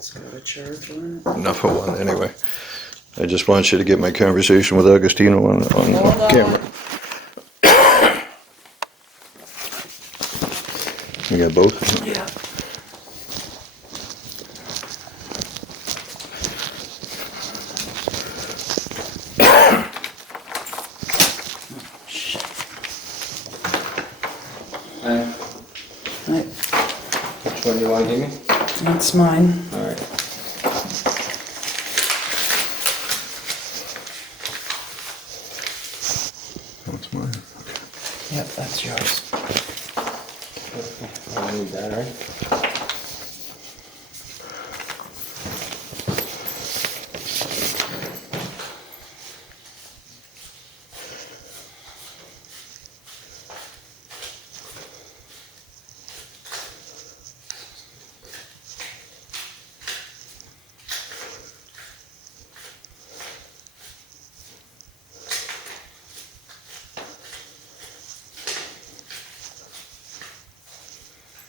It's got a charge on Enough of one, anyway. I just want you to get my conversation with Agostino on Hold on. camera. You got both? it. Yeah. Right, Which one do you want to give me? that's mine. All right. That's mine. Yep, that's yours. I need that, all right?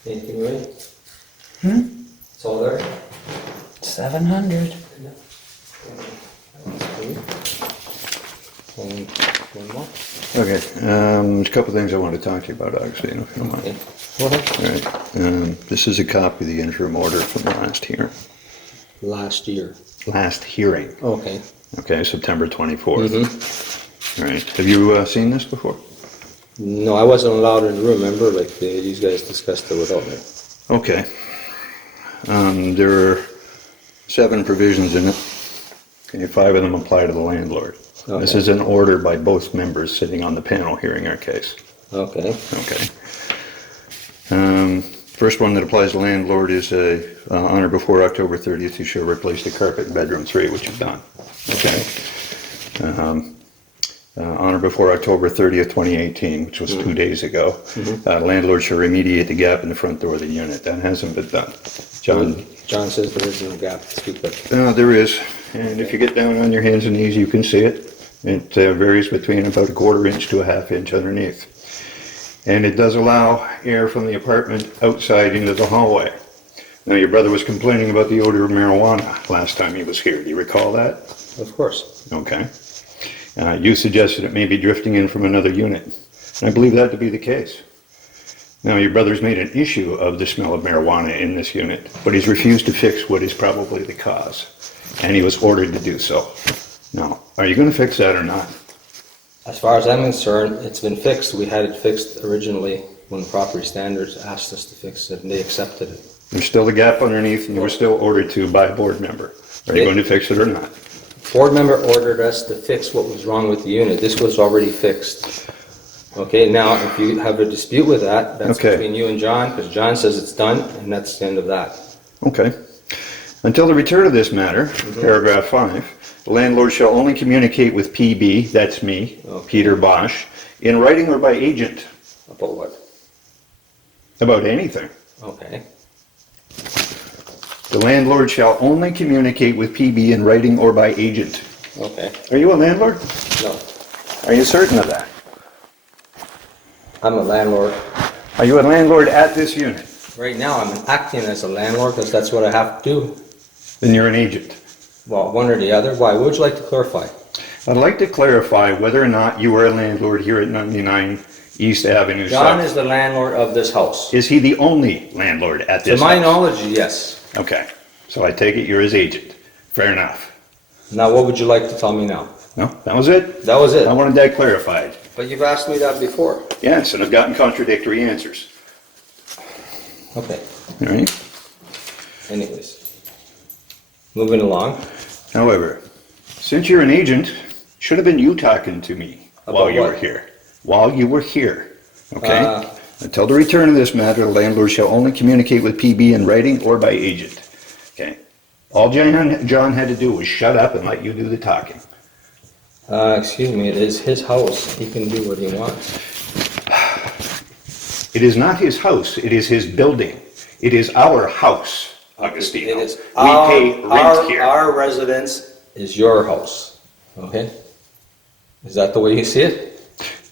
Anything ready? It's all there? 700. One more? Okay, there's a couple things I want to talk to you about, Agostino, if you don't mind. Okay. Go ahead. All right, this is a copy of the interim order from the last hearing. Last year. Last hearing, Okay. okay, September 24th. Mm-hmm. All right, have you seen this before? No, I wasn't allowed in the room, remember? Like, these guys discussed it without me. Okay. There are 7 provisions in it. Okay, 5 of them apply to the landlord. This Okay. is an order by both members sitting on the panel hearing our case. Okay. Okay. First one that applies to landlord is on or before October 30th, you shall replace the carpet in bedroom 3, which you've done. Okay. On or before October 30th, 2018, which was 2 days ago, landlord shall remediate the gap in the front door of the unit. That hasn't been done. John says there is no gap to speak of. There is, and if you get down on your hands and knees, you can see it. It varies between about a 1/4 inch to a 1/2 inch underneath. And it does allow air from the apartment outside into the hallway. Now, your brother was complaining about the odor of marijuana last time he was here. Do you recall that? Of course. Okay. You suggested it may be drifting in from another unit. And I believe that to be the case. Now, your brother's made an issue of the smell of marijuana in this unit, but he's refused to fix what is probably the cause. And he was ordered to do so. Now, are you going to fix that or not? As far as I'm concerned, it's been fixed. We had it fixed originally when Property Standards asked us to fix it, and they accepted it. There's still a gap underneath, and you were still ordered to by a board member. Are you going to fix it or not? Board member ordered us to fix what was wrong with the unit. This was already fixed. Okay, now, if you have a dispute with that, that's Okay. between you and John, because John says it's done, and that's the end of that. Okay. Until the return of this matter, paragraph 5, the landlord shall only communicate with PB, that's me, Okay. Peter Bosch, in writing or by agent, About what? about anything. Okay. The landlord shall only communicate with PB in writing or by agent. Okay. Are you a landlord? No, Are you certain of that? I'm a landlord. Are you a landlord at this unit? Right now, I'm acting as a landlord because that's what I have to do. Then you're an agent. Well, one or the other. Why? What would you like to clarify? I'd like to clarify whether or not you are a landlord here at 99 East Avenue John South. is the landlord of this house. Is he the only landlord at To this my house? knowledge, yes. Okay, so I take it you're his agent. Fair enough. Now, what would you like to tell me now? No, that was it. That was it. I wanted that clarified. But you've asked me that before. Yes, and I've gotten contradictory answers. Okay. All right. Anyways. Moving along. However, since you're an agent, should have been you talking to me while About you what? were here. While you were here. Okay? Uh, Until the return of this matter, the landlord shall only communicate with PB in writing or by agent. Okay? All John had to do was shut up and let you do the talking. Excuse me, it is his house. He can do what he wants. It is not his house, it is his building. It is our house, Agostino. It is We pay rent here. Our residence is your house. Okay? Is that the way you see it?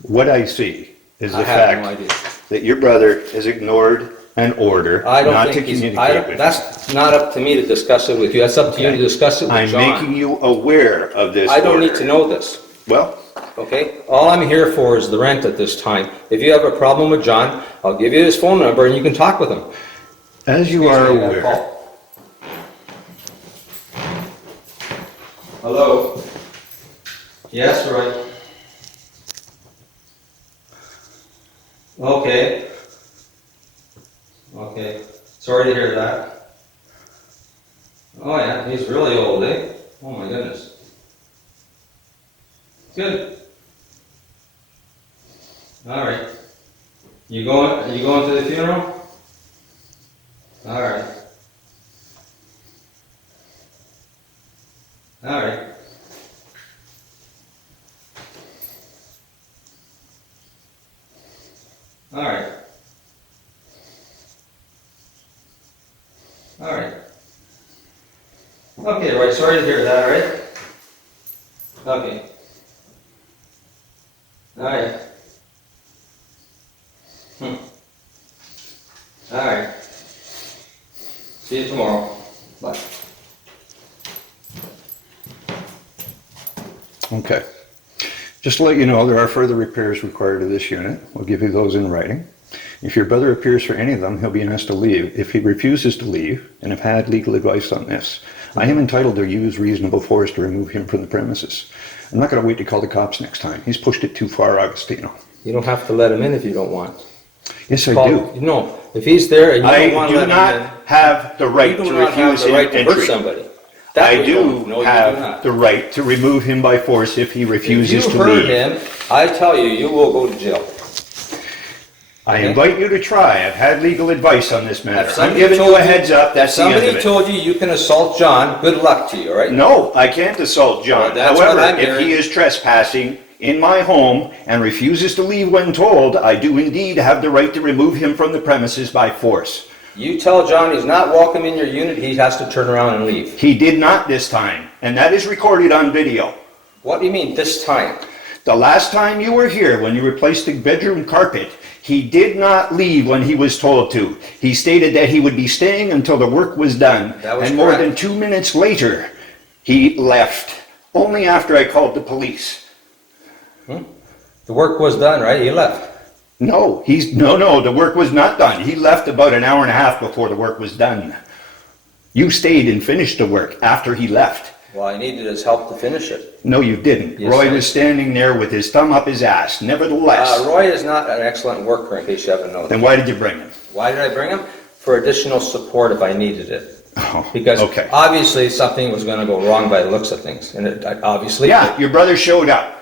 What I see is I the have no fact idea. that your brother has ignored an order I don't not to think communicate with you. that's not up to me to discuss it with you. That's up to you to discuss it with I'm John. making you aware of this I don't need order. to know this, Well, okay? All I'm here for is the rent at this time. If you have a problem with John, I'll give you his phone number and you can talk with him. as you are Excuse me, I got a aware, call. Hello? Yes, right. Okay. Okay. Sorry to hear that. Oh yeah, he's really old, eh? Oh my goodness. Good. All right. You going to the funeral? All right. All right. All right. All right. Okay, right. Sorry to hear that, all right? Okay. All right. All right. See you tomorrow. Bye. okay. Just to let you know, there are further repairs required to this unit. We'll give you those in writing. If your brother appears for any of them, he'll be asked to leave. If he refuses to leave, and have had legal advice on this, I am entitled to use reasonable force to remove him from the premises. I'm not going to wait to call the cops next time. He's pushed it too far, Agostino. You don't have to let him in if you don't want. Yes, I Call- do. No, if he's there and you don't I want to do let not him in, have the right you to do not have refuse the him right to hurt entry. somebody. That I we do don't. No, you do have not. the right to remove him by force if he refuses If to you hurt leave. him, I tell you, you will go to jail. I Okay. invite you to try. I've had legal advice on this matter. If I'm somebody giving you told a heads up. That's if the end somebody of it. told you you can assault John, good luck to you, all right? No, I can't assault John. Well, that's what However, I'm if hearing. he is trespassing in my home and refuses to leave when told, I do indeed have the right to remove him from the premises by force. You tell John he's not welcome in your unit, he has to turn around and leave. He did not this time, and that is recorded on video. What do you mean, this time? The last time you were here, when you replaced the bedroom carpet, he did not leave when he was told to. He stated that he would be staying until the work was done. That was And more correct. than 2 minutes later, he left. Only after I called the police. The work was done, right? He left. No, the work was not done. He left about an hour and a half before the work was done. You stayed and finished the work after he left. Well, I needed his help to finish it. No, you didn't. Yes, Roy I was standing there with his thumb up his ass. Nevertheless, Roy is not an excellent worker, in case you haven't known. then why did you bring him? Why did I bring him? For additional support if I needed it. Oh, Because okay. obviously something was going to go wrong by the looks of things. And it obviously. Yeah, your brother showed up.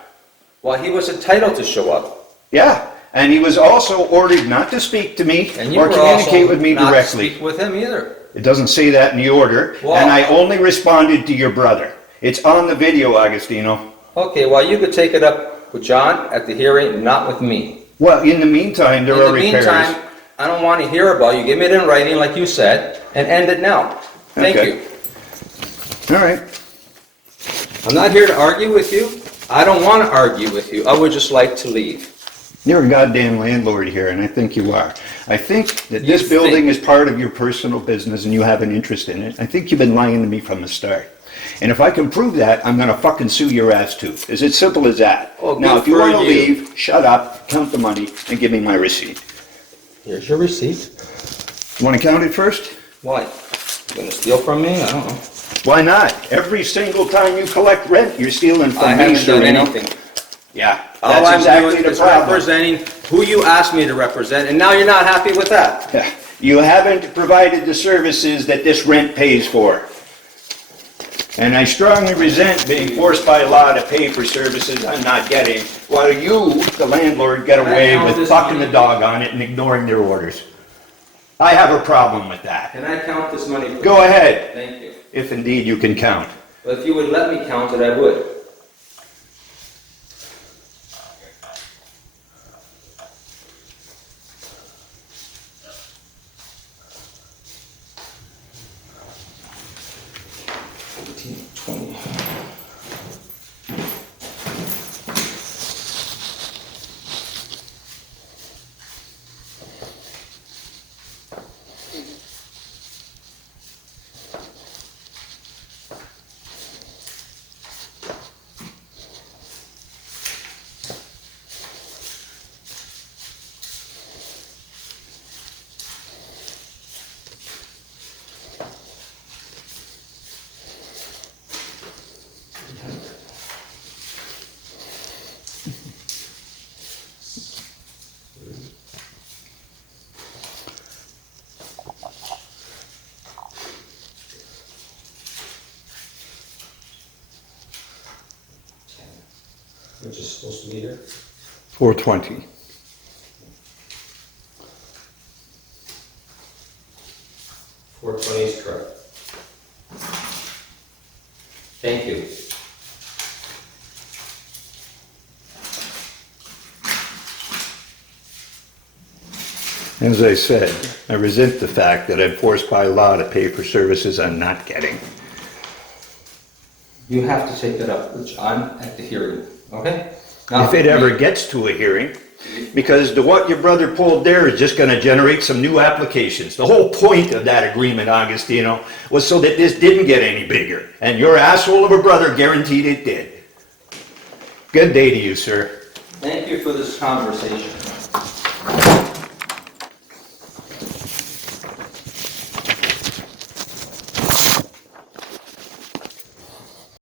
Well, he was entitled to show up. Yeah, and he was also ordered not to speak to me And you or were communicate also with me not to directly. speak with him either. It doesn't say that in the order, Well- and I only responded to your brother. It's on the video, Agostino. Okay, well, you could take it up with John at the hearing, not with me. Well, in the meantime, there are In the repairs. meantime, I don't want to hear about it. You give me it in writing, like you said, and end it now. Thank Okay. you. All right. I'm not here to argue with you. I don't want to argue with you. I would just like to leave. You're a goddamn landlord here, and I think you are. I think that You this building think- is part of your personal business and you have an interest in it. I think you've been lying to me from the start. And if I can prove that, I'm gonna fucking sue your ass too. It's as simple as that. Oh, Now, good if you for wanna you. leave, shut up, count the money, and give me my receipt. Here's your receipt. You wanna count it first? Why? You gonna steal from me? I don't know. Why not? Every single time you collect rent, you're stealing from I me, haven't done Sereno. anything. Yeah, All that's I'm exactly doing the is problem. representing who you asked me to represent, and now you're not happy with that. Yeah. You haven't provided the services that this rent pays for. And I strongly resent being forced by law to pay for services I'm not getting, while you, the landlord, get Can I away count with this fucking money? the dog on it and ignoring their orders. I have a problem with that. Can I count this money, please? Go ahead, Thank you. if indeed you can count. But if you would let me count it, I would. which is supposed to be here. 420. $420 is correct. Thank you. As I said, I resent the fact that I'm forced by law to pay for services I'm not getting. You have to take that up, which I'm at the hearing, okay? If it ever gets to a hearing, because what your brother pulled there is just gonna generate some new applications. The whole point of that agreement, Augustino, was so that this didn't get any bigger, and your asshole of a brother guaranteed it did. Good day to you, sir. Thank you for this conversation.